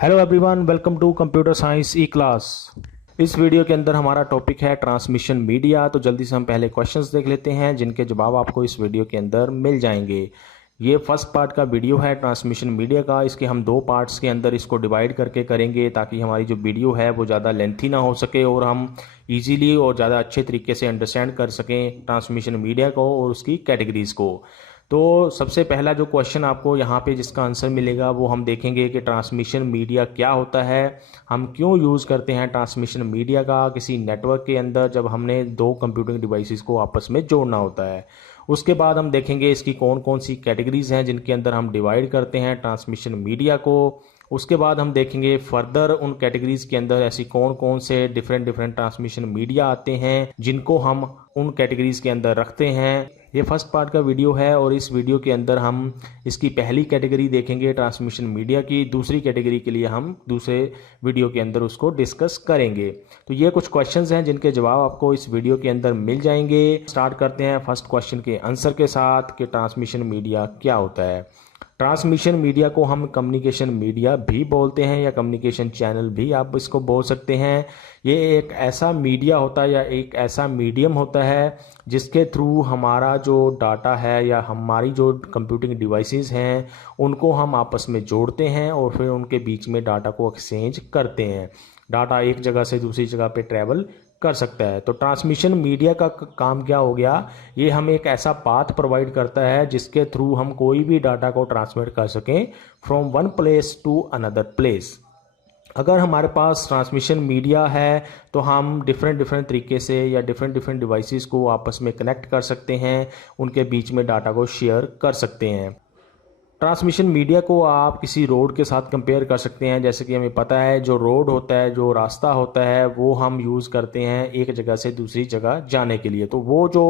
Hello everyone, welcome to computer science E class. इस video के अंदर हमारा टॉपिक है ट्रांसमिशन मीडिया। तो जल्दी से हम पहले क्वेश्चंस देख लेते हैं जिनके जवाब आपको इस वीडियो के अंदर मिल जाएंगे। ये फर्स्ट पार्ट का वीडियो है ट्रांसमिशन मीडिया का। इसके हम दो पार्ट्स के अंदर इसको डिवाइड करके करेंगे ताकि हमारी जो वीडियो है वो ज़्यादा लेंथी ना हो सके और हम इजीली और ज़्यादा अच्छे तरीके से अंडरस्टैंड कर सकें ट्रांसमिशन मीडिया को और उसकी कैटेगरीज को। तो सबसे पहला जो क्वेश्चन आपको यहाँ पे जिसका आंसर मिलेगा वो हम देखेंगे कि ट्रांसमिशन मीडिया क्या होता है, हम क्यों यूज़ करते हैं ट्रांसमिशन मीडिया का किसी नेटवर्क के अंदर जब हमने दो कंप्यूटिंग डिवाइसेस को आपस में जोड़ना होता है। उसके बाद हम देखेंगे इसकी कौन कौन सी कैटेगरीज हैं जिनके अंदर हम डिवाइड करते हैं ट्रांसमिशन मीडिया को। उसके बाद हम देखेंगे फर्दर उन कैटेगरीज के अंदर ऐसी कौन कौन से डिफरेंट डिफरेंट ट्रांसमिशन मीडिया आते हैं जिनको हम उन कैटेगरीज के अंदर रखते हैं। ये फर्स्ट पार्ट का वीडियो है और इस वीडियो के अंदर हम इसकी पहली कैटेगरी देखेंगे ट्रांसमिशन मीडिया की, दूसरी कैटेगरी के लिए हम दूसरे वीडियो के अंदर उसको डिस्कस करेंगे। तो ये कुछ क्वेश्चंस हैं जिनके जवाब आपको इस वीडियो के अंदर मिल जाएंगे। स्टार्ट करते हैं फर्स्ट क्वेश्चन के आंसर के साथ कि ट्रांसमिशन मीडिया क्या होता है। ट्रांसमिशन मीडिया को हम कम्युनिकेशन मीडिया भी बोलते हैं या कम्युनिकेशन चैनल भी आप इसको बोल सकते हैं। ये एक ऐसा मीडिया होता है या एक ऐसा मीडियम होता है जिसके थ्रू हमारा जो डाटा है या हमारी जो कंप्यूटिंग डिवाइसेस हैं उनको हम आपस में जोड़ते हैं और फिर उनके बीच में डाटा को एक्सचेंज करते हैं। डाटा एक जगह से दूसरी जगह पे ट्रैवल कर सकता है। तो ट्रांसमिशन मीडिया का काम क्या हो गया, ये हमें एक ऐसा पाथ प्रोवाइड करता है जिसके थ्रू हम कोई भी डाटा को ट्रांसमिट कर सकें from one place to another place. अगर हमारे पास ट्रांसमिशन मीडिया है तो हम डिफरेंट डिफरेंट तरीके से या डिफरेंट डिफरेंट डिवाइसेस को आपस में कनेक्ट कर सकते हैं, उनके बीच में डाटा को शेयर कर सकते हैं। ट्रांसमिशन मीडिया को आप किसी रोड के साथ कंपेयर कर सकते हैं। जैसे कि हमें पता है जो रोड होता है, जो रास्ता होता है, वो हम यूज़ करते हैं एक जगह से दूसरी जगह जाने के लिए। तो वो जो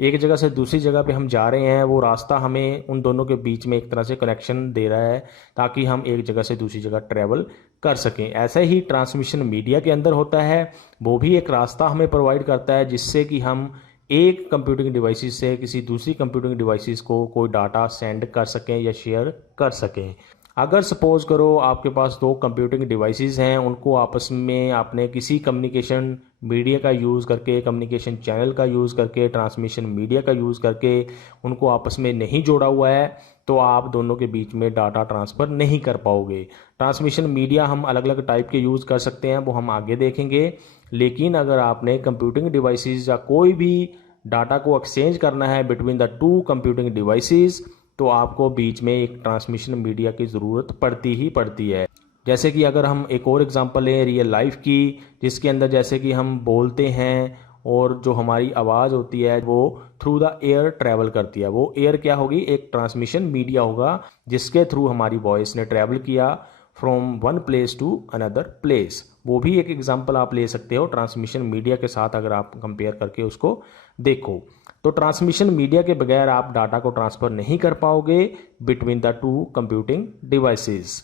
एक जगह से दूसरी जगह पे हम जा रहे हैं वो रास्ता हमें उन दोनों के बीच में एक तरह से कनेक्शन दे रहा है ताकि हम एक जगह से दूसरी जगह ट्रैवल कर सकें। ऐसा ही ट्रांसमिशन मीडिया के अंदर होता है, वो भी एक रास्ता हमें प्रोवाइड करता है जिससे कि हम एक कंप्यूटिंग डिवाइसेस से किसी दूसरी कंप्यूटिंग डिवाइसेस को कोई डाटा सेंड कर सकें या शेयर कर सकें। अगर सपोज करो आपके पास दो कंप्यूटिंग डिवाइसेस हैं, उनको आपस में आपने किसी कम्युनिकेशन मीडिया का यूज़ करके, कम्युनिकेशन चैनल का यूज़ करके, ट्रांसमिशन मीडिया का यूज़ करके उनको आपस में नहीं जोड़ा हुआ है तो आप दोनों के बीच में डाटा ट्रांसफ़र नहीं कर पाओगे। ट्रांसमिशन मीडिया हम अलग अलग टाइप के यूज़ कर सकते हैं, वो हम आगे देखेंगे। लेकिन अगर आपने कंप्यूटिंग डिवाइसेस या कोई भी डाटा को एक्सचेंज करना है between the two computing devices तो आपको बीच में एक ट्रांसमिशन मीडिया की ज़रूरत पड़ती ही पड़ती है। जैसे कि अगर हम एक और एग्जांपल लें रियल लाइफ की, जिसके अंदर जैसे कि हम बोलते हैं और जो हमारी आवाज़ होती है वो थ्रू द एयर ट्रैवल करती है। वो एयर क्या होगी, एक ट्रांसमिशन मीडिया होगा जिसके थ्रू हमारी वॉइस ने ट्रैवल किया from one place to another place. वो भी एक एग्जांपल आप ले सकते हो ट्रांसमिशन मीडिया के साथ अगर आप कंपेयर करके उसको देखो। तो ट्रांसमिशन मीडिया के बगैर आप डाटा को ट्रांसफ़र नहीं कर पाओगे between the two computing devices.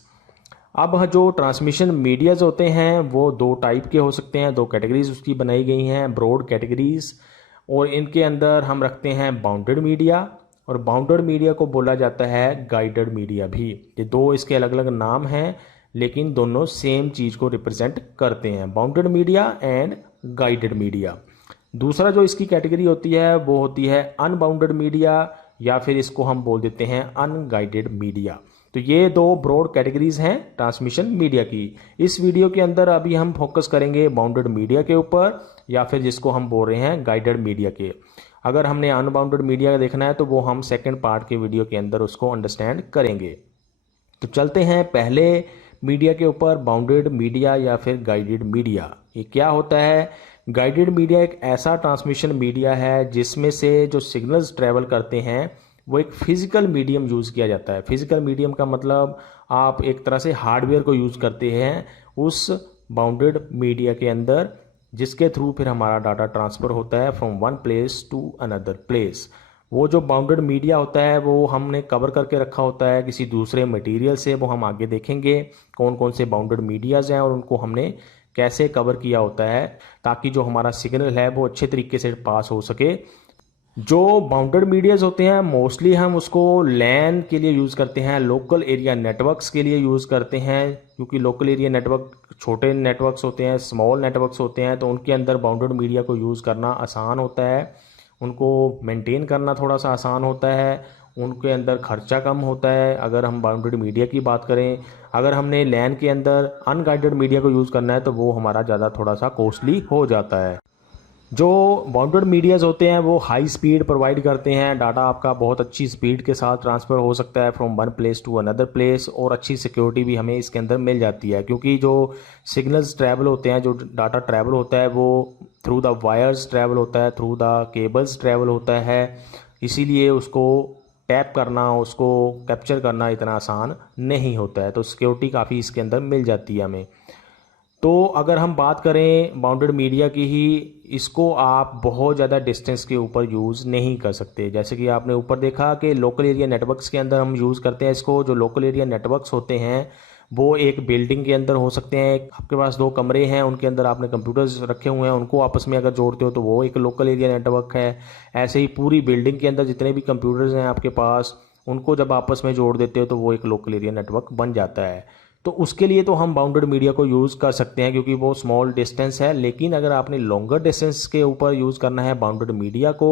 अब जो ट्रांसमिशन मीडियाज़ होते हैं वो दो टाइप के हो सकते हैं, दो कैटेगरीज उसकी बनाई गई हैं, ब्रॉड कैटेगरीज। और इनके अंदर हम रखते हैं बाउंडेड मीडिया और बाउंडेड मीडिया को बोला जाता है गाइडेड मीडिया भी। ये दो इसके अलग अलग नाम हैं लेकिन दोनों सेम चीज़ को रिप्रेजेंट करते हैं, bounded media and guided media. दूसरा जो इसकी कैटेगरी होती है वो होती है अनबाउंडेड मीडिया या फिर इसको हम बोल देते हैं अनगाइडेड मीडिया। तो ये दो ब्रॉड कैटेगरीज हैं ट्रांसमिशन मीडिया की। इस वीडियो के अंदर अभी हम फोकस करेंगे बाउंडेड मीडिया के ऊपर या फिर जिसको हम बोल रहे हैं गाइडेड मीडिया के। अगर हमने अनबाउंडेड मीडिया देखना है तो वो हम सेकंड पार्ट के वीडियो के अंदर उसको अंडरस्टैंड करेंगे। तो चलते हैं पहले मीडिया के ऊपर, बाउंडेड मीडिया या फिर गाइडेड मीडिया। ये क्या होता है? गाइडेड मीडिया एक ऐसा ट्रांसमिशन मीडिया है जिसमें से जो सिग्नल्स ट्रैवल करते हैं वो एक फिजिकल मीडियम यूज़ किया जाता है। फिजिकल मीडियम का मतलब आप एक तरह से हार्डवेयर को यूज़ करते हैं उस बाउंडेड मीडिया के अंदर जिसके थ्रू फिर हमारा डाटा ट्रांसफ़र होता है from one place to another place. वो जो बाउंडेड मीडिया होता है वो हमने कवर करके रखा होता है किसी दूसरे मटेरियल से, वो हम आगे देखेंगे कौन कौन से बाउंडेड मीडियाज़ हैं और उनको हमने कैसे कवर किया होता है ताकि जो हमारा सिग्नल है वो अच्छे तरीके से पास हो सके। जो बाउंडेड मीडियाज़ होते हैं मोस्टली हम उसको लैन के लिए यूज़ करते हैं, लोकल एरिया नेटवर्क्स के लिए यूज़ करते हैं, क्योंकि लोकल एरिया नेटवर्क छोटे नेटवर्क्स होते हैं, स्मॉल नेटवर्क्स होते हैं, तो उनके अंदर बाउंडेड मीडिया को यूज़ करना आसान होता है, उनको मेंटेन करना थोड़ा सा आसान होता है, उनके अंदर खर्चा कम होता है। अगर हम बाउंडेड मीडिया की बात करें, अगर हमने लैन के अंदर अनगाइडेड मीडिया को यूज़ करना है तो वो हमारा ज़्यादा थोड़ा सा कॉस्टली हो जाता है। जो बाउंडेड मीडियाज़ होते हैं वो हाई स्पीड प्रोवाइड करते हैं, डाटा आपका बहुत अच्छी स्पीड के साथ ट्रांसफ़र हो सकता है from one place to another place, और अच्छी सिक्योरिटी भी हमें इसके अंदर मिल जाती है, क्योंकि जो सिग्नल्स ट्रैवल होते हैं, जो डाटा ट्रैवल होता है वो थ्रू द वायर्स ट्रैवल होता है, थ्रू द केबल्स ट्रैवल होता है, इसीलिए उसको टैप करना, उसको कैप्चर करना इतना आसान नहीं होता है, तो सिक्योरिटी काफ़ी इसके अंदर मिल जाती है हमें। तो अगर हम बात करें बाउंडेड मीडिया की ही, इसको आप बहुत ज़्यादा डिस्टेंस के ऊपर यूज़ नहीं कर सकते। जैसे कि आपने ऊपर देखा कि लोकल एरिया नेटवर्क्स के अंदर हम यूज़ करते हैं इसको। जो लोकल एरिया नेटवर्क्स होते हैं वो एक बिल्डिंग के अंदर हो सकते हैं, आपके पास 2 कमरे हैं, उनके अंदर आपने कंप्यूटर्स रखे हुए हैं, उनको आपस में अगर जोड़ते हो तो वो एक लोकल एरिया नेटवर्क है। ऐसे ही पूरी बिल्डिंग के अंदर जितने भी कंप्यूटर्स हैं आपके पास, उनको जब आपस में जोड़ देते हो तो वो एक लोकल एरिया नेटवर्क बन जाता है। तो उसके लिए तो हम बाउंडेड मीडिया को यूज़ कर सकते हैं, क्योंकि वो स्मॉल डिस्टेंस है, लेकिन अगर आपने लॉन्गर डिस्टेंस के ऊपर यूज़ करना है बाउंडेड मीडिया को,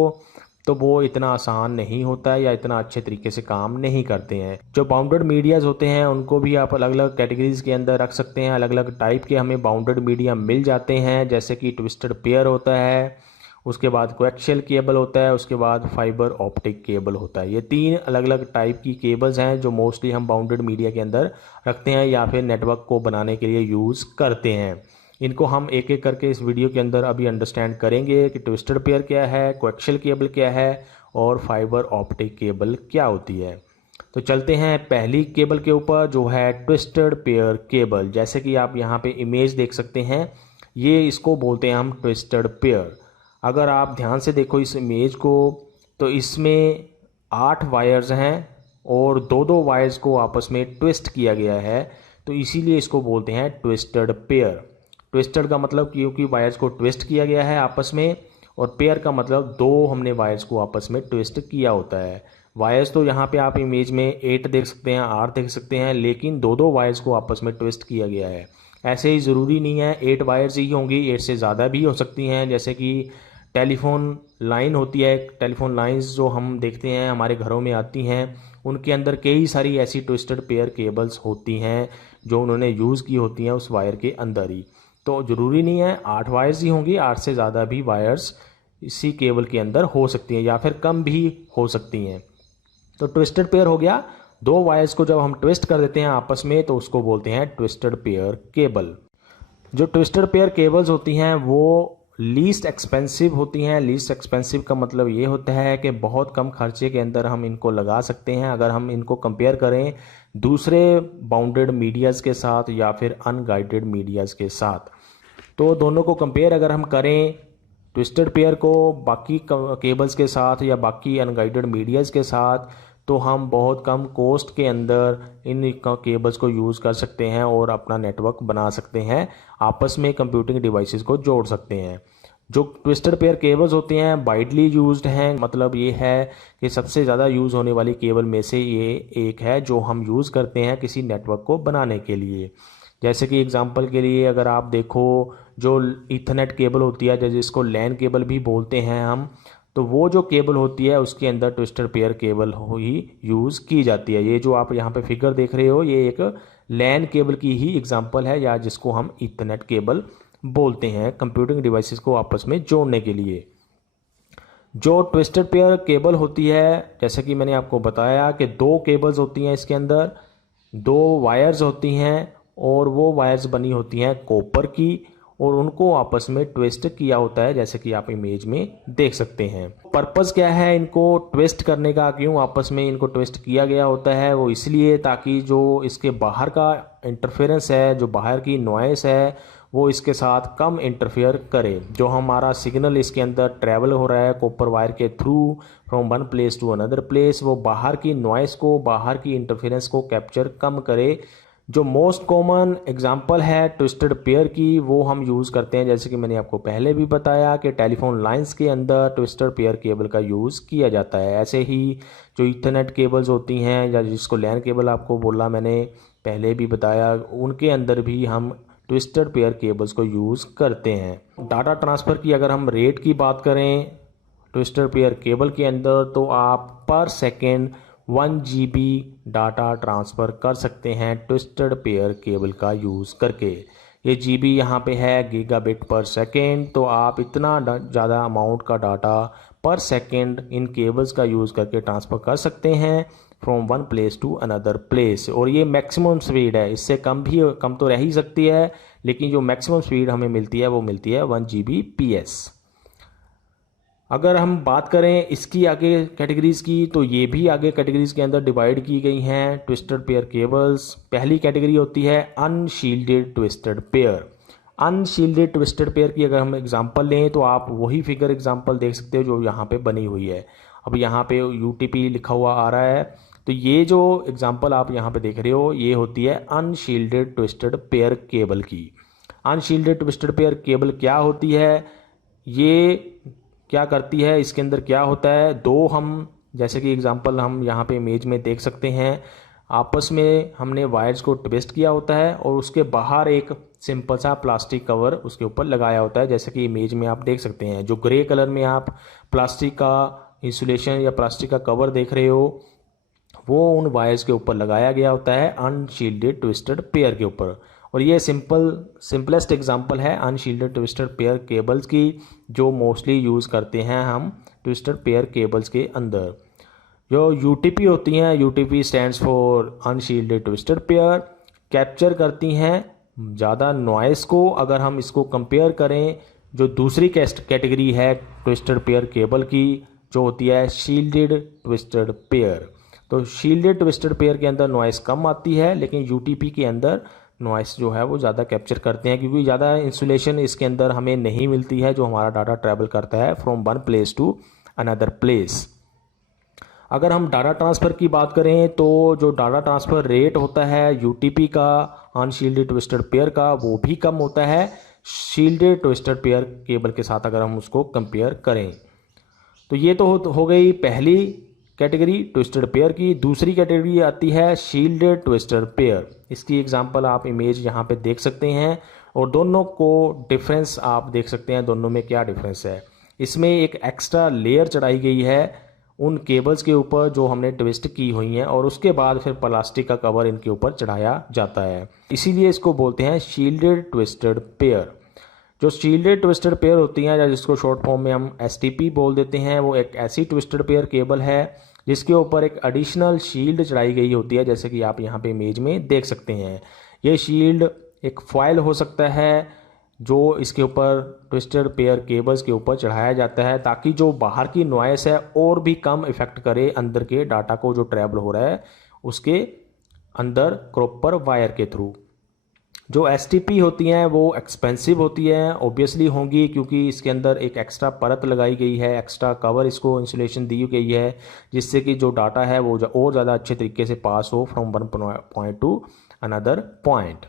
तो वो इतना आसान नहीं होता है या इतना अच्छे तरीके से काम नहीं करते हैं। जो बाउंडेड मीडियाज़ होते हैं उनको भी आप अलग अलग कैटेगरीज़ के अंदर रख सकते हैं, अलग अलग टाइप के हमें बाउंडेड मीडिया मिल जाते हैं, जैसे कि ट्विस्टेड पेयर होता है, उसके बाद कोएक्शियल केबल होता है, उसके बाद फाइबर ऑप्टिक केबल होता है। ये 3 अलग अलग टाइप की केबल्स हैं जो मोस्टली हम बाउंडेड मीडिया के अंदर रखते हैं या फिर नेटवर्क को बनाने के लिए यूज़ करते हैं। इनको हम एक एक करके इस वीडियो के अंदर अभी अंडरस्टैंड करेंगे कि ट्विस्टेड पेयर क्या है, कोएक्शियल केबल क्या है और फाइबर ऑप्टिक केबल क्या होती है। तो चलते हैं पहली केबल के ऊपर, जो है ट्विस्टेड पेयर केबल। जैसे कि आप यहाँ पे इमेज देख सकते हैं, ये इसको बोलते हैं हम ट्विस्टेड पेयर। अगर आप ध्यान से देखो इस इमेज को, तो इसमें 8 वायर्स हैं और 2-2 वायर्स को आपस में ट्विस्ट किया गया है, तो इसीलिए इसको बोलते हैं ट्विस्टेड पेयर। ट्विस्टेड का मतलब क्योंकि वायर्स को ट्विस्ट किया गया है आपस में, और पेयर का मतलब 2 हमने वायर्स को आपस में ट्विस्ट किया होता है। वायर्स तो यहाँ पे आप इमेज में 8 देख सकते हैं, 8 देख सकते हैं, लेकिन 2-2 वायर्स को आपस में ट्विस्ट किया गया है। ऐसे ही ज़रूरी नहीं है 8 वायर्स ही होंगी, 8 से ज़्यादा भी हो सकती हैं। जैसे कि टेलीफोन लाइन होती है, टेलीफोन लाइंस जो हम देखते हैं हमारे घरों में आती हैं, उनके अंदर कई सारी ऐसी ट्विस्टेड पेयर केबल्स होती हैं जो उन्होंने यूज़ की होती हैं उस वायर के अंदर ही। तो ज़रूरी नहीं है 8 वायर्स ही होंगी, 8 से ज़्यादा भी वायर्स इसी केबल के अंदर हो सकती हैं या फिर कम भी हो सकती हैं। तो ट्विस्टेड पेयर हो गया, 2 वायर्स को जब हम ट्विस्ट कर देते हैं आपस में तो उसको बोलते हैं ट्विस्टेड पेयर केबल। जो ट्विस्टेड पेयर केबल्स होती हैं वो लीस्ट एक्सपेंसिव होती हैं। लीस्ट एक्सपेंसिव का मतलब ये होता है कि बहुत कम खर्चे के अंदर हम इनको लगा सकते हैं, अगर हम इनको कंपेयर करें दूसरे बाउंडेड मीडियाज़ के साथ या फिर अनगाइडेड मीडियाज़ के साथ। तो दोनों को कंपेयर अगर हम करें, ट्विस्टेड पेयर को बाकी केबल्स के साथ या बाकी अनगाइडेड मीडियाज़ के साथ, तो हम बहुत कम कॉस्ट के अंदर इन केबल्स को यूज़ कर सकते हैं और अपना नेटवर्क बना सकते हैं, आपस में कंप्यूटिंग डिवाइसेस को जोड़ सकते हैं। जो ट्विस्टेड पेयर केबल्स होते हैं वाइडली यूज्ड हैं, मतलब ये है कि सबसे ज़्यादा यूज़ होने वाली केबल में से ये एक है जो हम यूज़ करते हैं किसी नेटवर्क को बनाने के लिए। जैसे कि एग्जांपल के लिए अगर आप देखो, जो ईथरनेट केबल होती है जिसको लैन केबल भी बोलते हैं हम, तो वो जो केबल होती है उसके अंदर ट्विस्टेड पेयर केबल ही यूज़ की जाती है। ये जो आप यहाँ पे फिगर देख रहे हो ये एक लैन केबल की ही एग्जांपल है, या जिसको हम ईथरनेट केबल बोलते हैं कंप्यूटिंग डिवाइसेस को आपस में जोड़ने के लिए। जो ट्विस्टेड पेयर केबल होती है, जैसे कि मैंने आपको बताया कि 2 केबल्स होती हैं इसके अंदर, 2 वायर्स होती हैं और वो वायर्स बनी होती हैं कॉपर की और उनको आपस में ट्विस्ट किया होता है, जैसे कि आप इमेज में देख सकते हैं। पर्पज़ क्या है इनको ट्विस्ट करने का, क्यों आपस में इनको ट्विस्ट किया गया होता है, वो इसलिए ताकि जो इसके बाहर का इंटरफेरेंस है, जो बाहर की नॉइस है, वो इसके साथ कम इंटरफेयर करे। जो हमारा सिग्नल इसके अंदर ट्रैवल हो रहा है कॉपर वायर के through from one place to another place, वो बाहर की नॉइस को, बाहर की इंटरफेरेंस को कैप्चर कम करे, जो मोस्ट कॉमन एग्जांपल है ट्विस्टेड पेयर की वो हम यूज़ करते हैं, जैसे कि मैंने आपको पहले भी बताया कि टेलीफोन लाइंस के अंदर ट्विस्टेड पेयर केबल का यूज़ किया जाता है। ऐसे ही जो ईथरनेट केबल्स होती हैं या जिसको लैन केबल आपको बोला मैंने पहले भी बताया, उनके अंदर भी हम ट्विस्टेड पेयर केबल्स को यूज़ करते हैं। डाटा ट्रांसफ़र की अगर हम रेट की बात करें ट्विस्टेड पेयर केबल के अंदर, तो आप पर सेकेंड 1 GB डाटा ट्रांसफ़र कर सकते हैं ट्विस्टेड पेयर केबल का यूज़ करके। ये GB यहाँ पे है गीगाबिट पर सेकेंड, तो आप इतना ज़्यादा अमाउंट का डाटा पर सेकेंड इन केबल्स का यूज़ करके ट्रांसफ़र कर सकते हैं from one place to another place. और ये मैक्सिमम स्पीड है, इससे कम तो रह ही सकती है, लेकिन जो मैक्सिमम स्पीड हमें मिलती है वो मिलती है 1 Gbps। अगर हम बात करें इसकी आगे कैटेगरीज़ की, तो ये भी आगे कैटेगरीज़ के अंदर डिवाइड की गई हैं ट्विस्टेड पेयर केबल्स। पहली कैटेगरी होती है unshielded twisted pair. Unshielded twisted pair की अगर हम एग्जांपल लें तो आप वही फिगर एग्जांपल देख सकते हो जो यहाँ पे बनी हुई है। अब यहाँ पे UTP लिखा हुआ आ रहा है, तो ये जो एग्जांपल आप यहाँ पे देख रहे हो ये होती है अनशील्डेड ट्विस्टेड पेयर केबल की। अनशील्डेड ट्विस्टेड पेयर केबल क्या होती है, ये क्या करती है, इसके अंदर क्या होता है, दो हम जैसे कि एग्जांपल हम यहाँ पे इमेज में देख सकते हैं, आपस में हमने वायर्स को ट्विस्ट किया होता है और उसके बाहर एक सिंपल सा प्लास्टिक कवर उसके ऊपर लगाया होता है, जैसे कि इमेज में आप देख सकते हैं। जो ग्रे कलर में आप प्लास्टिक का इंसुलेशन या प्लास्टिक का कवर देख रहे हो वो उन वायर्स के ऊपर लगाया गया होता है अनशील्डेड ट्विस्टेड पेयर के ऊपर। और ये सिंपलेस्ट एग्जांपल है अनशील्डेड ट्विस्टेड पेयर केबल्स की, जो मोस्टली यूज़ करते हैं हम ट्विस्टेड पेयर केबल्स के अंदर। जो UTP होती हैं, UTP stands for unshielded twisted pair, capture करती हैं ज़्यादा नॉइस को। अगर हम इसको कंपेयर करें जो दूसरी कैटेगरी है ट्विस्टेड पेयर केबल की, जो होती है शील्डेड ट्विस्टेड पेयर, तो शील्डेड ट्विस्टेड पेयर के अंदर नॉइस कम आती है, लेकिन UTP के अंदर नॉइस जो है वो ज़्यादा कैप्चर करते हैं, क्योंकि ज़्यादा इंसुलेशन इसके अंदर हमें नहीं मिलती है जो हमारा डाटा ट्रैवल करता है from one place to another place. अगर हम डाटा ट्रांसफ़र की बात करें तो जो डाटा ट्रांसफ़र रेट होता है UTP का अनशील्डेड ट्विस्टेड पेयर का, वो भी कम होता है शील्डेड ट्विस्टेड पेयर केबल के साथ अगर हम उसको कंपेयर करें। तो ये तो हो गई पहली कैटेगरी ट्विस्टेड पेयर की। दूसरी कैटेगरी आती है शील्डेड ट्विस्टेड पेयर। इसकी एग्जांपल आप इमेज यहाँ पे देख सकते हैं और दोनों को डिफरेंस आप देख सकते हैं, दोनों में क्या डिफरेंस है। इसमें एक एक्स्ट्रा लेयर चढ़ाई गई है उन केबल्स के ऊपर जो हमने ट्विस्ट की हुई हैं, और उसके बाद फिर प्लास्टिक का कवर इनके ऊपर चढ़ाया जाता है, इसीलिए इसको बोलते हैं शील्डेड ट्विस्टेड पेयर। जो शील्डेड ट्विस्टेड पेयर होती हैं या जिसको शॉर्ट फॉर्म में हम STP बोल देते हैं, वो एक ऐसी ट्विस्टेड पेयर केबल है जिसके ऊपर एक एडिशनल शील्ड चढ़ाई गई होती है, जैसे कि आप यहाँ पे इमेज में देख सकते हैं। ये शील्ड एक फॉयल हो सकता है जो इसके ऊपर ट्विस्टेड पेयर केबल्स के ऊपर चढ़ाया जाता है, ताकि जो बाहर की नॉइस है और भी कम इफेक्ट करे अंदर के डाटा को जो ट्रैवल हो रहा है उसके अंदर प्रॉपर वायर के थ्रू। जो STP होती हैं वो एक्सपेंसिव होती हैं, ऑब्वियसली होंगी, क्योंकि इसके अंदर एक एक्स्ट्रा परत लगाई गई है, एक्स्ट्रा कवर इसको इंसुलेशन दी गई है, जिससे कि जो डाटा है वो और ज़्यादा अच्छे तरीके से पास हो from one point two another point.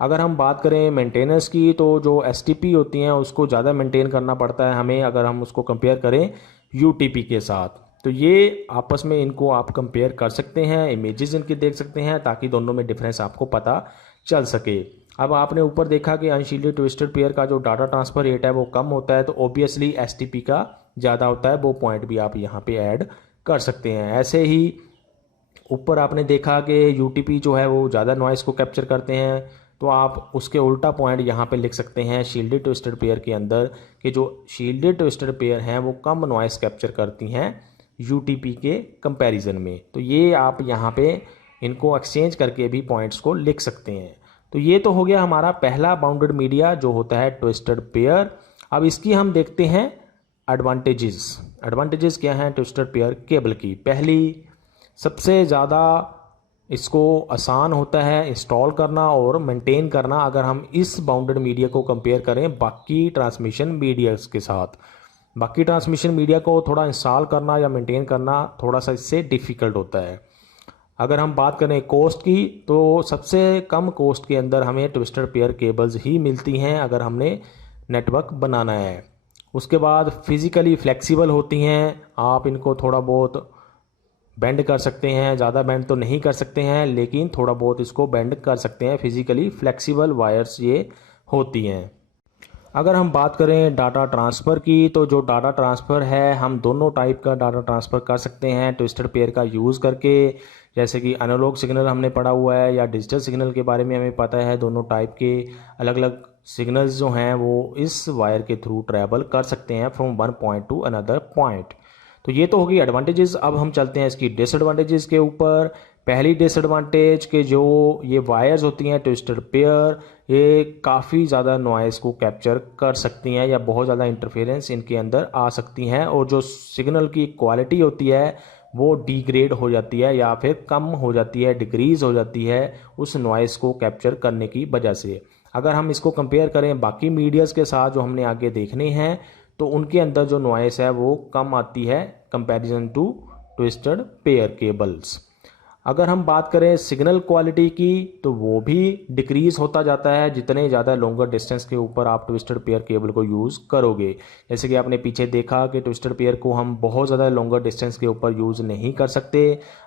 अगर हम बात करें मेंटेनेंस की, तो जो STP होती हैं उसको ज़्यादा मेंटेन करना पड़ता है हमें, अगर हम उसको कंपेयर करें UTP के साथ। तो ये आपस में इनको आप कंपेयर कर सकते हैं, इमेजेस इनके देख सकते हैं, ताकि दोनों में डिफरेंस आपको पता चल सके। अब आपने ऊपर देखा कि अनशील्डेड ट्विस्टेड पेयर का जो डाटा ट्रांसफ़र रेट है वो कम होता है, तो ऑब्वियसली STP का ज़्यादा होता है। वो पॉइंट भी आप यहाँ पे ऐड कर सकते हैं। ऐसे ही ऊपर आपने देखा कि UTP जो है वो ज़्यादा नॉइस को कैप्चर करते हैं, तो आप उसके उल्टा पॉइंट यहाँ पे लिख सकते हैं शील्डेड ट्विस्टेड पेयर के अंदर कि जो शील्डेड ट्विस्टेड पेयर हैं वो कम नॉइस कैप्चर करती हैं UTP के कंपैरिजन में। तो ये आप यहाँ पे इनको एक्सचेंज करके भी पॉइंट्स को लिख सकते हैं। तो ये तो हो गया हमारा पहला बाउंडेड मीडिया जो होता है ट्विस्टेड पेयर। अब इसकी हम देखते हैं एडवांटेजेस। एडवांटेजेस क्या हैं ट्विस्टेड पेयर केबल की। पहली, सबसे ज़्यादा इसको आसान होता है इंस्टॉल करना और मेंटेन करना, अगर हम इस बाउंडेड मीडिया को कंपेयर करें बाकी ट्रांसमिशन मीडियाज़ के साथ। बाकी ट्रांसमिशन मीडिया को थोड़ा इंस्टॉल करना या मेंटेन करना थोड़ा सा इससे डिफ़िकल्ट होता है। अगर हम बात करें कॉस्ट की तो सबसे कम कॉस्ट के अंदर हमें ट्विस्टेड पेयर केबल्स ही मिलती हैं अगर हमने नेटवर्क बनाना है। उसके बाद फिज़िकली फ्लेक्सिबल होती हैं, आप इनको थोड़ा बहुत बेंड कर सकते हैं, ज़्यादा बेंड तो नहीं कर सकते हैं लेकिन थोड़ा बहुत इसको बेंड कर सकते हैं। फिज़िकली फ्लेक्सिबल वायर्स ये होती हैं। अगर हम बात करें डाटा ट्रांसफ़र की तो जो डाटा ट्रांसफ़र है हम दोनों टाइप का डाटा ट्रांसफ़र कर सकते हैं ट्विस्टेड पेयर का यूज़ करके। जैसे कि एनालॉग सिग्नल हमने पढ़ा हुआ है या डिजिटल सिग्नल के बारे में हमें पता है, दोनों टाइप के अलग अलग सिग्नल्स जो हैं वो इस वायर के थ्रू ट्रैवल कर सकते हैं from one point two another point. तो ये तो होगी एडवांटेजेस। अब हम चलते हैं इसकी डिसएडवांटेजेस के ऊपर। पहली डिसएडवांटेज के जो ये वायर्स होती हैं ट्विस्टेड पेयर, ये काफ़ी ज़्यादा नॉइज़ को कैप्चर कर सकती हैं या बहुत ज़्यादा इंटरफेरेंस इनके अंदर आ सकती हैं और जो सिग्नल की क्वालिटी होती है वो डिग्रेड हो जाती है या फिर कम हो जाती है, डिक्रीज़ हो जाती है उस नॉइज़ को कैप्चर करने की वजह से। अगर हम इसको कंपेयर करें बाकी मीडियाज़ के साथ जो हमने आगे देखने हैं तो उनके अंदर जो नॉइस है वो कम आती है comparison to twisted pair cables. अगर हम बात करें सिग्नल क्वालिटी की तो वो भी डिक्रीज़ होता जाता है जितने ज़्यादा लॉन्गर डिस्टेंस के ऊपर आप ट्विस्टेड पेयर केबल को यूज़ करोगे। जैसे कि आपने पीछे देखा कि ट्विस्टेड पेयर को हम बहुत ज़्यादा लॉन्गर डिस्टेंस के ऊपर यूज़ नहीं कर सकते।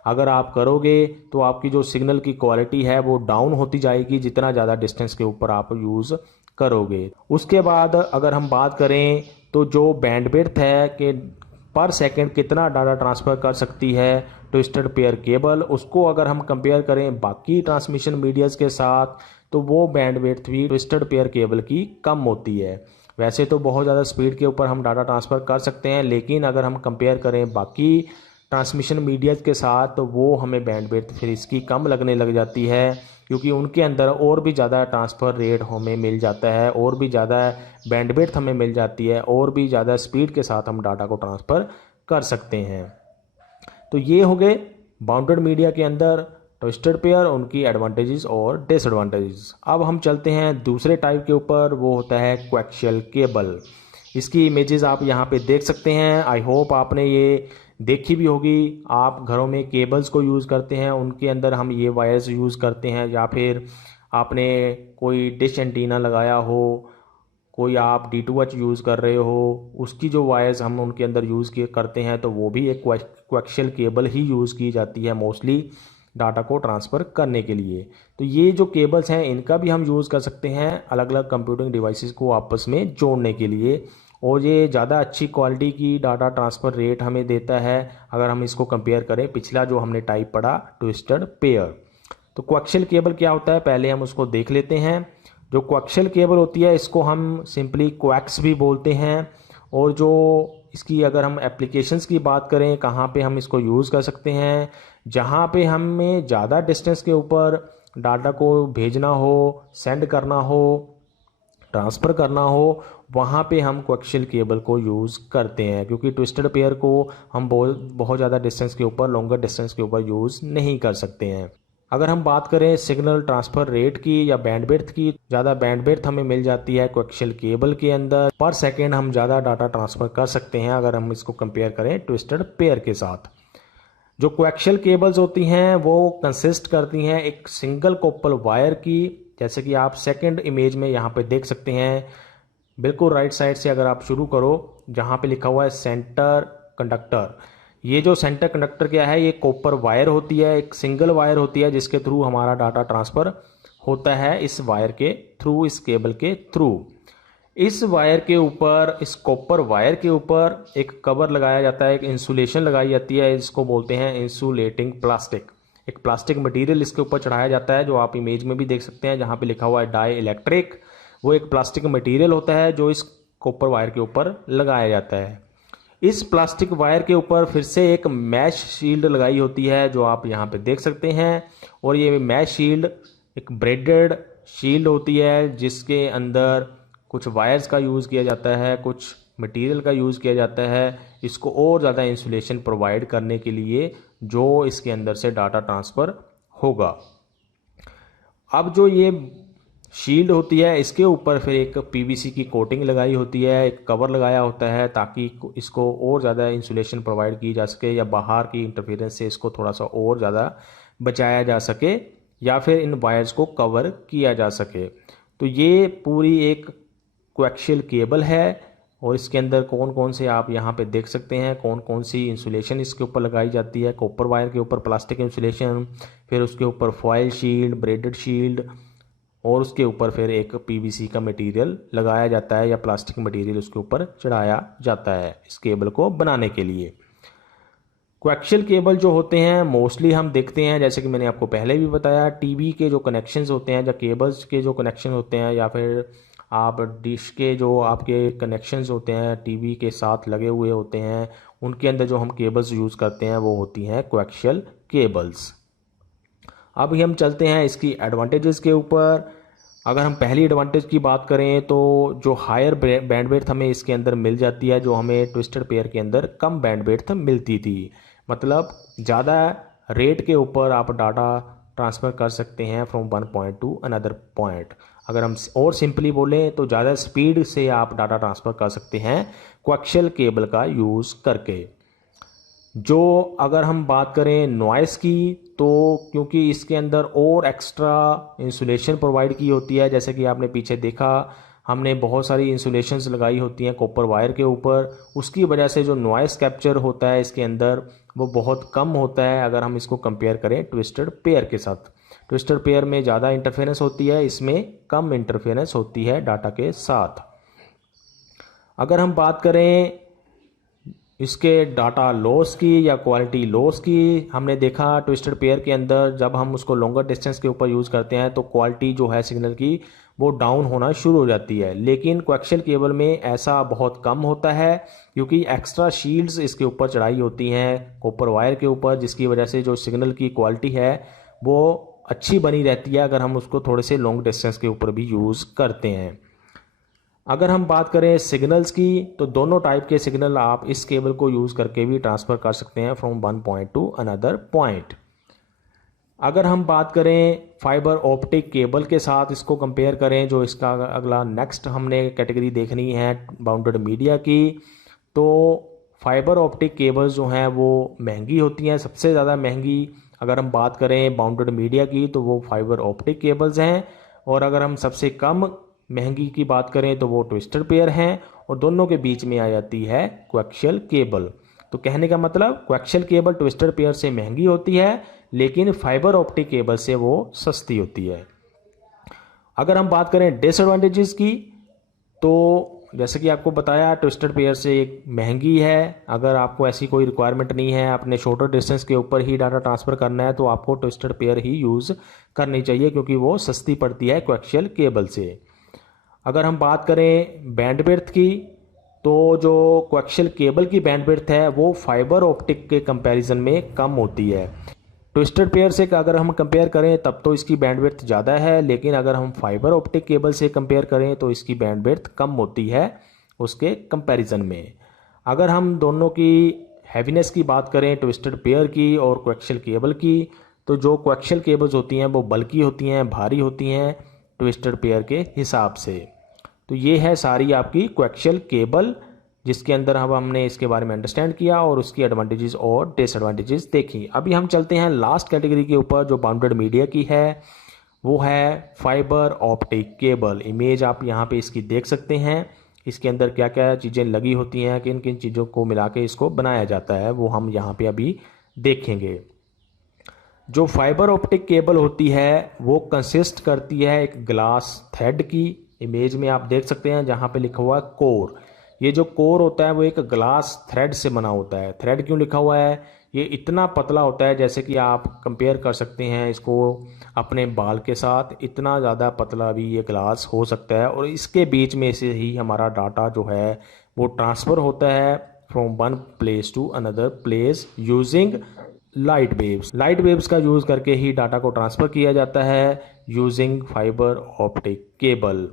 अगर आप करोगे तो आपकी जो सिग्नल की क्वालिटी है वो डाउन होती जाएगी जितना ज़्यादा डिस्टेंस के ऊपर आप यूज़ करोगे। उसके बाद अगर हम बात करें तो जो बैंडविड्थ है कि पर सेकंड कितना डाटा ट्रांसफ़र कर सकती है ट्विस्टेड पेयर केबल, उसको अगर हम कंपेयर करें बाकी ट्रांसमिशन मीडियाज़ के साथ तो वो बैंडविड्थ भी ट्विस्टेड पेयर केबल की कम होती है। वैसे तो बहुत ज़्यादा स्पीड के ऊपर हम डाटा ट्रांसफ़र कर सकते हैं लेकिन अगर हम कंपेयर करें बाकी ट्रांसमिशन मीडियाज़ के साथ तो वो हमें बैंडविड्थ फिर इसकी कम लगने लग जाती है क्योंकि उनके अंदर और भी ज़्यादा ट्रांसफ़र रेट हमें मिल जाता है, और भी ज़्यादा बैंडविड्थ हमें मिल जाती है, और भी ज़्यादा स्पीड के साथ हम डाटा को ट्रांसफ़र कर सकते हैं। तो ये हो गए बाउंडेड मीडिया के अंदर ट्विस्टेड पेयर, उनकी एडवांटेजेस और डिसएडवांटेजेस। अब हम चलते हैं दूसरे टाइप के ऊपर, वो होता है कोएक्शियल केबल। इसकी इमेजेस आप यहाँ पे देख सकते हैं। आई होप आपने ये देखी भी होगी। आप घरों में केबल्स को यूज़ करते हैं, उनके अंदर हम ये वायर्स यूज़ करते हैं, या फिर आपने कोई डिश एंटीना लगाया हो, कोई आप D2H यूज़ कर रहे हो, उसकी जो वायर्स हम उनके अंदर यूज़ किए करते हैं तो वो भी एक कोएक्शियल केबल ही यूज़ की जाती है मोस्टली डाटा को ट्रांसफ़र करने के लिए। तो ये जो केबल्स हैं इनका भी हम यूज़ कर सकते हैं अलग अलग कंप्यूटिंग डिवाइसेस को आपस में जोड़ने के लिए, और ये ज़्यादा अच्छी क्वालिटी की डाटा ट्रांसफ़र रेट हमें देता है अगर हम इसको कंपेयर करें पिछला जो हमने टाइप पढ़ा ट्विस्टेड पेयर। तो कोएक्शियल केबल क्या होता है पहले हम उसको देख लेते हैं। जो कोएक्शियल केबल होती है इसको हम सिंपली कोएक्स भी बोलते हैं, और जो इसकी अगर हम एप्लीकेशंस की बात करें कहाँ पे हम इसको यूज़ कर सकते हैं, जहाँ पे हमें ज़्यादा डिस्टेंस के ऊपर डाटा को भेजना हो, सेंड करना हो, ट्रांसफ़र करना हो, वहाँ पे हम कोएक्शियल केबल को यूज़ करते हैं क्योंकि ट्विस्टेड पेयर को हम बहुत ज़्यादा डिस्टेंस के ऊपर, लॉन्गर डिस्टेंस के ऊपर यूज़ नहीं कर सकते हैं। अगर हम बात करें सिग्नल ट्रांसफ़र रेट की या बैंडविड्थ की, ज़्यादा बैंडविड्थ हमें मिल जाती है कोएक्शियल केबल के अंदर। पर सेकेंड हम ज़्यादा डाटा ट्रांसफ़र कर सकते हैं अगर हम इसको कंपेयर करें ट्विस्टेड पेयर के साथ। जो कोएक्शियल केबल्स होती हैं वो कंसिस्ट करती हैं एक सिंगल कॉपर वायर की, जैसे कि आप सेकंड इमेज में यहाँ पे देख सकते हैं। बिल्कुल राइट साइड से अगर आप शुरू करो जहाँ पे लिखा हुआ है सेंटर कंडक्टर, ये जो सेंटर कंडक्टर क्या है, ये कॉपर वायर होती है, एक सिंगल वायर होती है जिसके थ्रू हमारा डाटा ट्रांसफ़र होता है इस वायर के थ्रू, इस केबल के थ्रू। इस वायर के ऊपर, इस कॉपर वायर के ऊपर एक कवर लगाया जाता है, एक इंसुलेशन लगाई जाती है, इसको बोलते हैं इंसुलेटिंग प्लास्टिक। एक प्लास्टिक मटेरियल इसके ऊपर चढ़ाया जाता है जो आप इमेज में भी देख सकते हैं जहाँ पे लिखा हुआ है डाई इलेक्ट्रिक। वो एक प्लास्टिक मटेरियल होता है जो इस कॉपर वायर के ऊपर लगाया जाता है। इस प्लास्टिक वायर के ऊपर फिर से एक मैश शील्ड लगाई होती है जो आप यहाँ पे देख सकते हैं, और ये मैश शील्ड एक ब्रेडेड शील्ड होती है जिसके अंदर कुछ वायर्स का यूज़ किया जाता है, कुछ मटेरियल का यूज़ किया जाता है इसको और ज़्यादा इंसुलेशन प्रोवाइड करने के लिए जो इसके अंदर से डाटा ट्रांसफ़र होगा। अब जो ये शील्ड होती है इसके ऊपर फिर एक पीवीसी की कोटिंग लगाई होती है, एक कवर लगाया होता है ताकि इसको और ज़्यादा इंसुलेशन प्रोवाइड की जा सके या बाहर की इंटरफेरेंस से इसको थोड़ा सा और ज़्यादा बचाया जा सके या फिर इन वायर्स को कवर किया जा सके। तो ये पूरी एक कोएक्सियल केबल है और इसके अंदर कौन कौन से आप यहाँ पे देख सकते हैं कौन कौन सी इंसुलेशन इसके ऊपर लगाई जाती है। कॉपर वायर के ऊपर प्लास्टिक इंसुलेशन, फिर उसके ऊपर फॉयल शील्ड, ब्रेडेड शील्ड और उसके ऊपर फिर एक पीवीसी का मटेरियल लगाया जाता है या प्लास्टिक मटेरियल उसके ऊपर चढ़ाया जाता है इस केबल को बनाने के लिए। कोएक्सियल केबल जो होते हैं मोस्टली हम देखते हैं, जैसे कि मैंने आपको पहले भी बताया, टीवी के जो कनेक्शंस होते हैं या केबल्स के जो कनेक्शन होते हैं या फिर आप डिश के जो आपके कनेक्शंस होते हैं टीवी के साथ लगे हुए होते हैं, उनके अंदर जो हम केबल्स यूज़ करते हैं वो होती हैं कोएक्सियल केबल्स। अब हम चलते हैं इसकी एडवांटेजेस के ऊपर। अगर हम पहली एडवांटेज की बात करें तो जो हायर बैंडविड्थ हमें इसके अंदर मिल जाती है, जो हमें ट्विस्टेड पेयर के अंदर कम बैंडविड्थ मिलती थी। मतलब ज़्यादा रेट के ऊपर आप डाटा ट्रांसफ़र कर सकते हैं from one point two another point. अगर हम और सिंपली बोलें तो ज़्यादा स्पीड से आप डाटा ट्रांसफ़र कर सकते हैं कोएक्सियल केबल का यूज़ करके। जो अगर हम बात करें नॉइस की, तो क्योंकि इसके अंदर और एक्स्ट्रा इंसुलेशन प्रोवाइड की होती है, जैसे कि आपने पीछे देखा हमने बहुत सारी इंसुलेशंस लगाई होती हैं कॉपर वायर के ऊपर, उसकी वजह से जो नॉइस कैप्चर होता है इसके अंदर वो बहुत कम होता है अगर हम इसको कंपेयर करें ट्विस्टेड पेयर के साथ। ट्विस्टेड पेयर में ज़्यादा इंटरफेरेंस होती है, इसमें कम इंटरफेरेंस होती है डाटा के साथ। अगर हम बात करें इसके डाटा लॉस की या क्वालिटी लॉस की, हमने देखा ट्विस्टेड पेयर के अंदर जब हम उसको लॉन्गर डिस्टेंस के ऊपर यूज़ करते हैं तो क्वालिटी जो है सिग्नल की वो डाउन होना शुरू हो जाती है। लेकिन कोएक्सियल केबल में ऐसा बहुत कम होता है क्योंकि एक्स्ट्रा शील्ड्स इसके ऊपर चढ़ाई होती हैं कॉपर वायर के ऊपर, जिसकी वजह से जो सिग्नल की क्वालिटी है वो अच्छी बनी रहती है अगर हम उसको थोड़े से लॉन्ग डिस्टेंस के ऊपर भी यूज़ करते हैं। अगर हम बात करें सिग्नल्स की, तो दोनों टाइप के सिग्नल आप इस केबल को यूज़ करके भी ट्रांसफ़र कर सकते हैं from one point two another point. अगर हम बात करें फाइबर ऑप्टिक केबल के साथ इसको कंपेयर करें, जो इसका अगला नेक्स्ट हमने कैटेगरी देखनी है बाउंडेड मीडिया की, तो फाइबर ऑप्टिक केबल्स जो हैं वो महंगी होती हैं। सबसे ज़्यादा महंगी अगर हम बात करें बाउंडेड मीडिया की तो वो फाइबर ऑप्टिक केबल्स हैं, और अगर हम सबसे कम महंगी की बात करें तो वो ट्विस्टेड पेयर हैं, और दोनों के बीच में आ जाती है कोएक्सियल केबल। तो कहने का मतलब कोएक्सियल केबल ट्विस्टेड पेयर से महंगी होती है लेकिन फाइबर ऑप्टिक केबल से वो सस्ती होती है। अगर हम बात करें डिसएडवांटेजेस की, तो जैसे कि आपको बताया ट्विस्टेड पेयर से एक महंगी है। अगर आपको ऐसी कोई रिक्वायरमेंट नहीं है, अपने शॉर्टर डिस्टेंस के ऊपर ही डाटा ट्रांसफ़र करना है, तो आपको ट्विस्टेड पेयर ही यूज़ करनी चाहिए क्योंकि वो सस्ती पड़ती है कोएक्सियल केबल से। अगर हम बात करें बैंडविड्थ की, तो जो कोएक्सियल केबल की बैंडविड्थ है वो फाइबर ऑप्टिक के कंपैरिजन में कम होती है। ट्विस्टेड पेयर से अगर हम कंपेयर करें तब तो इसकी बैंडविड्थ ज़्यादा है, लेकिन अगर हम फाइबर ऑप्टिक केबल से कंपेयर करें तो इसकी बैंडविड्थ कम होती है उसके कंपैरिजन में। अगर हम दोनों की हैवीनेस की बात करें ट्विस्टेड पेयर की और कोएक्सियल केबल की, तो जो कोएक्सियल केबल्स होती हैं वो बल्की होती हैं, भारी होती हैं ट्विस्टेड पेयर के हिसाब से। तो ये है सारी आपकी कोएक्सियल केबल, जिसके अंदर अब हमने इसके बारे में अंडरस्टैंड किया और उसकी एडवांटेजेस और डिसएडवांटेजेस देखी। अभी हम चलते हैं लास्ट कैटेगरी के ऊपर जो बाउंडेड मीडिया की है, वो है फाइबर ऑप्टिक केबल। इमेज आप यहाँ पे इसकी देख सकते हैं, इसके अंदर क्या क्या चीज़ें लगी होती हैं, किन किन चीज़ों को मिला के इसको बनाया जाता है, वो हम यहाँ पे अभी देखेंगे। जो फाइबर ऑप्टिक केबल होती है वो कंसिस्ट करती है एक ग्लास थ्रेड की। इमेज में आप देख सकते हैं जहाँ पे लिखा हुआ है कोर। ये जो कोर होता है वो एक ग्लास थ्रेड से बना होता है। थ्रेड क्यों लिखा हुआ है? ये इतना पतला होता है, जैसे कि आप कंपेयर कर सकते हैं इसको अपने बाल के साथ, इतना ज़्यादा पतला भी ये ग्लास हो सकता है, और इसके बीच में से ही हमारा डाटा जो है वो ट्रांसफ़र होता है from one place to another place using light waves. Light waves का यूज़ करके ही डाटा को ट्रांसफ़र किया जाता है यूजिंग फाइबर ऑप्टिक केबल।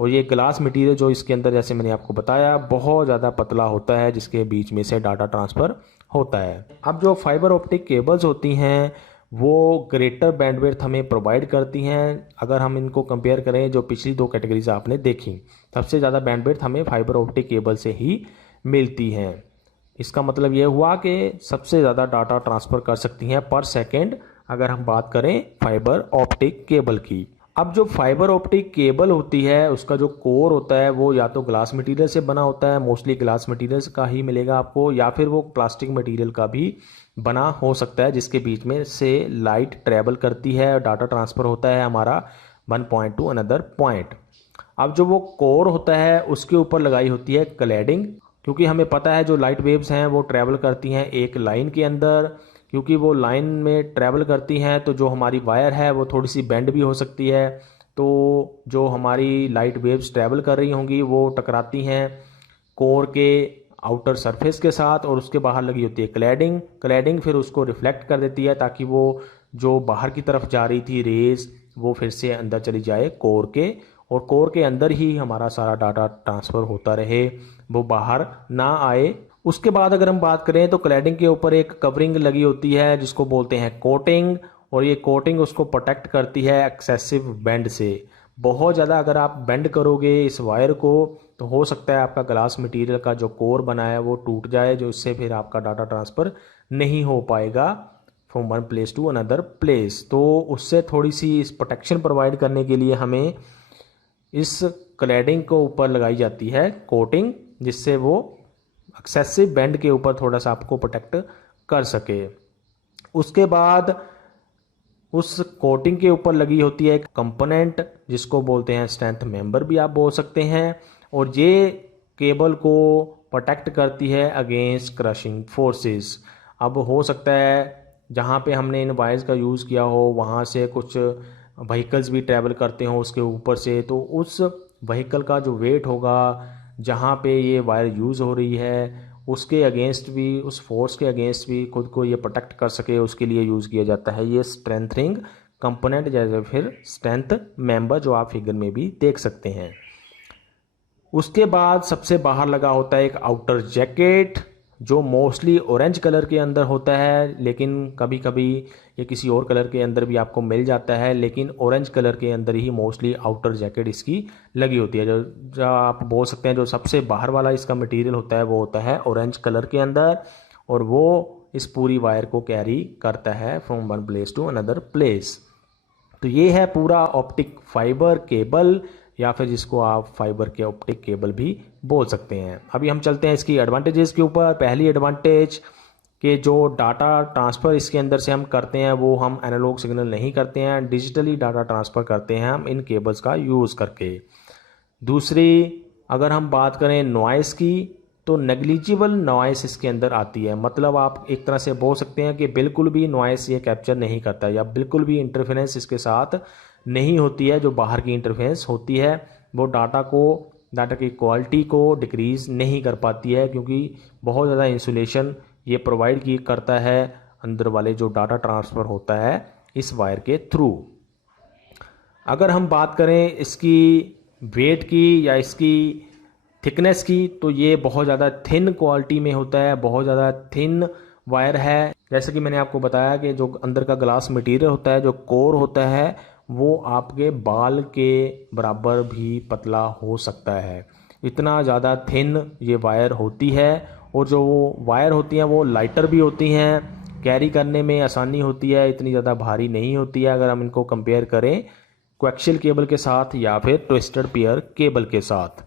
और ये ग्लास मटेरियल जो इसके अंदर, जैसे मैंने आपको बताया, बहुत ज़्यादा पतला होता है जिसके बीच में से डाटा ट्रांसफ़र होता है। अब जो फाइबर ऑप्टिक केबल्स होती हैं वो ग्रेटर बैंडविड्थ हमें प्रोवाइड करती हैं। अगर हम इनको कंपेयर करें जो पिछली दो कैटेगरीज आपने देखी, सबसे ज़्यादा बैंडविड्थ हमें फाइबर ऑप्टिक केबल से ही मिलती हैं। इसका मतलब ये हुआ कि सबसे ज़्यादा डाटा ट्रांसफ़र कर सकती हैं पर सेकेंड अगर हम बात करें फाइबर ऑप्टिक केबल की। अब जो फाइबर ऑप्टिक केबल होती है उसका जो कोर होता है वो या तो ग्लास मटेरियल से बना होता है, मोस्टली ग्लास मटेरियल्स का ही मिलेगा आपको, या फिर वो प्लास्टिक मटेरियल का भी बना हो सकता है, जिसके बीच में से लाइट ट्रेवल करती है और डाटा ट्रांसफ़र होता है हमारा one point two another point. अब जो वो कोर होता है उसके ऊपर लगाई होती है क्लैडिंग, क्योंकि हमें पता है जो लाइट वेव्स हैं वो ट्रैवल करती हैं एक लाइन के अंदर। क्योंकि वो लाइन में ट्रैवल करती हैं तो जो हमारी वायर है वो थोड़ी सी बेंड भी हो सकती है, तो जो हमारी लाइट वेव्स ट्रैवल कर रही होंगी वो टकराती हैं कोर के आउटर सरफेस के साथ, और उसके बाहर लगी होती है क्लैडिंग। क्लैडिंग फिर उसको रिफ्लेक्ट कर देती है ताकि वो जो बाहर की तरफ जा रही थी रेज वो फिर से अंदर चली जाए कोर के, और कोर के अंदर ही हमारा सारा डाटा ट्रांसफ़र होता रहे, वो बाहर ना आए। उसके बाद अगर हम बात करें तो क्लैडिंग के ऊपर एक कवरिंग लगी होती है जिसको बोलते हैं कोटिंग, और ये कोटिंग उसको प्रोटेक्ट करती है एक्सेसिव बेंड से। बहुत ज़्यादा अगर आप बेंड करोगे इस वायर को तो हो सकता है आपका ग्लास मटेरियल का जो कोर बना है वो टूट जाए, जो इससे फिर आपका डाटा ट्रांसफ़र नहीं हो पाएगा from one place to another place. तो उससे थोड़ी सी इस प्रोटेक्शन प्रोवाइड करने के लिए हमें इस क्लैडिंग को ऊपर लगाई जाती है कोटिंग, जिससे वो एक्सेसिव बेंड के ऊपर थोड़ा सा आपको प्रोटेक्ट कर सके। उसके बाद उस कोटिंग के ऊपर लगी होती है एक कंपोनेंट जिसको बोलते हैं स्ट्रेंथ मेंबर भी आप बोल सकते हैं, और ये केबल को प्रोटेक्ट करती है अगेंस्ट क्रशिंग फोर्सेस। अब हो सकता है जहाँ पे हमने इन वायर्स का यूज़ किया हो वहाँ से कुछ व्हीकल्स भी ट्रैवल करते हो उसके ऊपर से, तो उस व्हीकल का जो वेट होगा जहाँ पे ये वायर यूज़ हो रही है उसके अगेंस्ट भी, उस फोर्स के अगेंस्ट भी खुद को ये प्रोटेक्ट कर सके, उसके लिए यूज़ किया जाता है ये स्ट्रेंथनिंग कंपोनेंट, जैसे फिर स्ट्रेंथ मेंबर जो आप फिगर में भी देख सकते हैं। उसके बाद सबसे बाहर लगा होता है एक आउटर जैकेट जो मोस्टली ऑरेंज कलर के अंदर होता है, लेकिन कभी कभी ये किसी और कलर के अंदर भी आपको मिल जाता है, लेकिन ऑरेंज कलर के अंदर ही मोस्टली आउटर जैकेट इसकी लगी होती है। जो आप बोल सकते हैं जो सबसे बाहर वाला इसका मटेरियल होता है वो होता है ऑरेंज कलर के अंदर, और वो इस पूरी वायर को कैरी करता है from one place to another place. तो ये है पूरा ऑप्टिक फाइबर केबल, या फिर जिसको आप फाइबर के ऑप्टिक केबल भी बोल सकते हैं। अभी हम चलते हैं इसकी एडवांटेजेस के ऊपर। पहली एडवांटेज कि जो डाटा ट्रांसफ़र इसके अंदर से हम करते हैं वो हम एनालॉग सिग्नल नहीं करते हैं, डिजिटली डाटा ट्रांसफ़र करते हैं हम इन केबल्स का यूज़ करके। दूसरी, अगर हम बात करें नॉइस की तो नेग्लिजिबल नॉइस इसके अंदर आती है, मतलब आप एक तरह से बोल सकते हैं कि बिल्कुल भी नॉइस ये कैप्चर नहीं करता, या बिल्कुल भी इंटरफेरेंस इसके साथ नहीं होती है। जो बाहर की इंटरफेरेंस होती है वो डाटा की क्वालिटी को डिक्रीज़ नहीं कर पाती है, क्योंकि बहुत ज़्यादा इंसुलेशन ये प्रोवाइड की करता है अंदर वाले जो डाटा ट्रांसफ़र होता है इस वायर के थ्रू। अगर हम बात करें इसकी वेट की या इसकी थिकनेस की तो ये बहुत ज़्यादा थिन क्वालिटी में होता है, बहुत ज़्यादा थिन वायर है। जैसे कि मैंने आपको बताया कि जो अंदर का ग्लास मटेरियल होता है, जो कोर होता है, वो आपके बाल के बराबर भी पतला हो सकता है, इतना ज़्यादा थिन ये वायर होती है। और जो वो वायर होती हैं वो लाइटर भी होती हैं, कैरी करने में आसानी होती है, इतनी ज़्यादा भारी नहीं होती है अगर हम इनको कंपेयर करें कोएक्सियल केबल के साथ या फिर ट्विस्टेड पेयर केबल के साथ।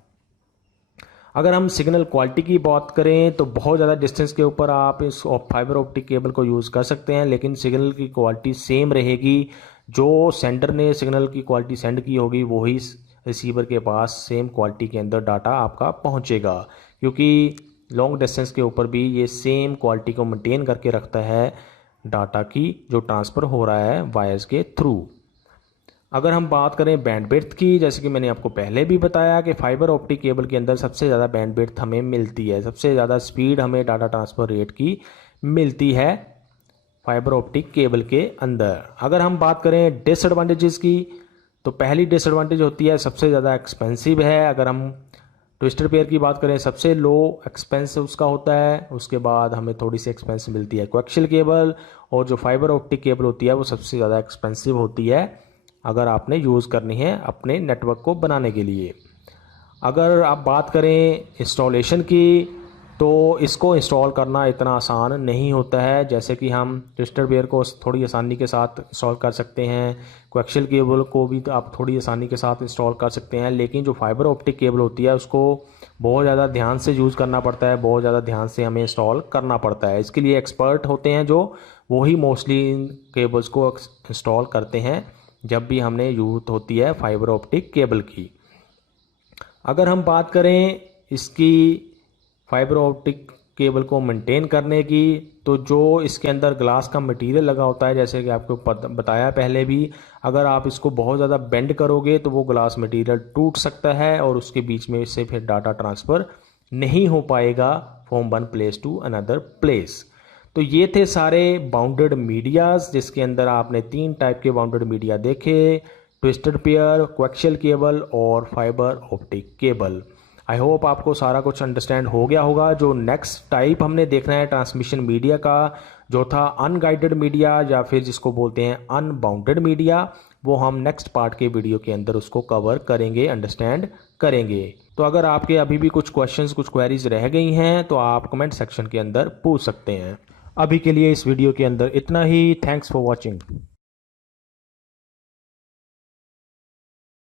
अगर हम सिग्नल क्वालिटी की बात करें तो बहुत ज़्यादा डिस्टेंस के ऊपर आप इस फाइबर ऑप्टिक केबल को यूज़ कर सकते हैं, लेकिन सिग्नल की क्वालिटी सेम रहेगी। जो सेंडर ने सिग्नल की क्वालिटी सेंड की होगी वही रिसीवर के पास सेम क्वालिटी के अंदर डाटा आपका पहुंचेगा, क्योंकि लॉन्ग डिस्टेंस के ऊपर भी ये सेम क्वालिटी को मेंटेन करके रखता है डाटा की जो ट्रांसफ़र हो रहा है वायर्स के थ्रू। अगर हम बात करें बैंडविड्थ की, जैसे कि मैंने आपको पहले भी बताया कि फाइबर ऑप्टिक केबल के अंदर सबसे ज़्यादा बैंडविड्थ हमें मिलती है, सबसे ज़्यादा स्पीड हमें डाटा ट्रांसफ़र रेट की मिलती है फाइबर ऑप्टिक केबल के अंदर। अगर हम बात करें डिसएडवांटेजेस की तो पहली डिसएडवांटेज होती है सबसे ज़्यादा एक्सपेंसिव है। अगर हम ट्विस्टेड पेयर की बात करें सबसे लो एक्सपेंस उसका होता है, उसके बाद हमें थोड़ी सी एक्सपेंस मिलती है कोएक्सियल केबल, और जो फाइबर ऑप्टिक केबल होती है वो सबसे ज़्यादा एक्सपेंसिव होती है अगर आपने यूज़ करनी है अपने नेटवर्क को बनाने के लिए। अगर आप बात करें इंस्टॉलेशन की तो इसको इंस्टॉल करना इतना आसान नहीं होता है। जैसे कि हम ट्विस्टेड पेयर को थोड़ी आसानी के साथ इंस्टॉल कर सकते हैं, कोएक्शियल केबल को भी आप थोड़ी आसानी के साथ इंस्टॉल कर सकते हैं, लेकिन जो फाइबर ऑप्टिक केबल होती है उसको बहुत ज़्यादा ध्यान से यूज़ करना पड़ता है, बहुत ज़्यादा ध्यान से हमें इंस्टॉल करना पड़ता है। इसके लिए एक्सपर्ट होते हैं जो वही मोस्टली इन केबल्स को इंस्टॉल करते हैं जब भी हमने यूज़ होती है फाइबर ऑप्टिक केबल की। अगर हम बात करें इसकी फाइबर ऑप्टिक केबल को मेंटेन करने की, तो जो इसके अंदर ग्लास का मटेरियल लगा होता है, जैसे कि आपको बताया पहले भी, अगर आप इसको बहुत ज़्यादा बेंड करोगे तो वो ग्लास मटेरियल टूट सकता है और उसके बीच में से फिर डाटा ट्रांसफ़र नहीं हो पाएगा from one place to another place. तो ये थे सारे बाउंडेड मीडियाज़, जिसके अंदर आपने 3 टाइप के बाउंडेड मीडिया देखे, ट्विस्टेड पेयर, कोएक्शियल केबल और fibre optic cable. I hope आपको सारा कुछ अंडरस्टैंड हो गया होगा। जो नेक्स्ट टाइप हमने देखना है ट्रांसमिशन मीडिया का, जो था अनगाइडेड मीडिया या फिर जिसको बोलते हैं अनबाउंडेड मीडिया, वो हम नेक्स्ट पार्ट के वीडियो के अंदर उसको कवर करेंगे, अंडरस्टैंड करेंगे। तो अगर आपके अभी भी कुछ क्वेश्चंस, कुछ क्वेरीज रह गई हैं तो आप कमेंट सेक्शन के अंदर पूछ सकते हैं। अभी के लिए इस वीडियो के अंदर इतना ही। Thanks for watching.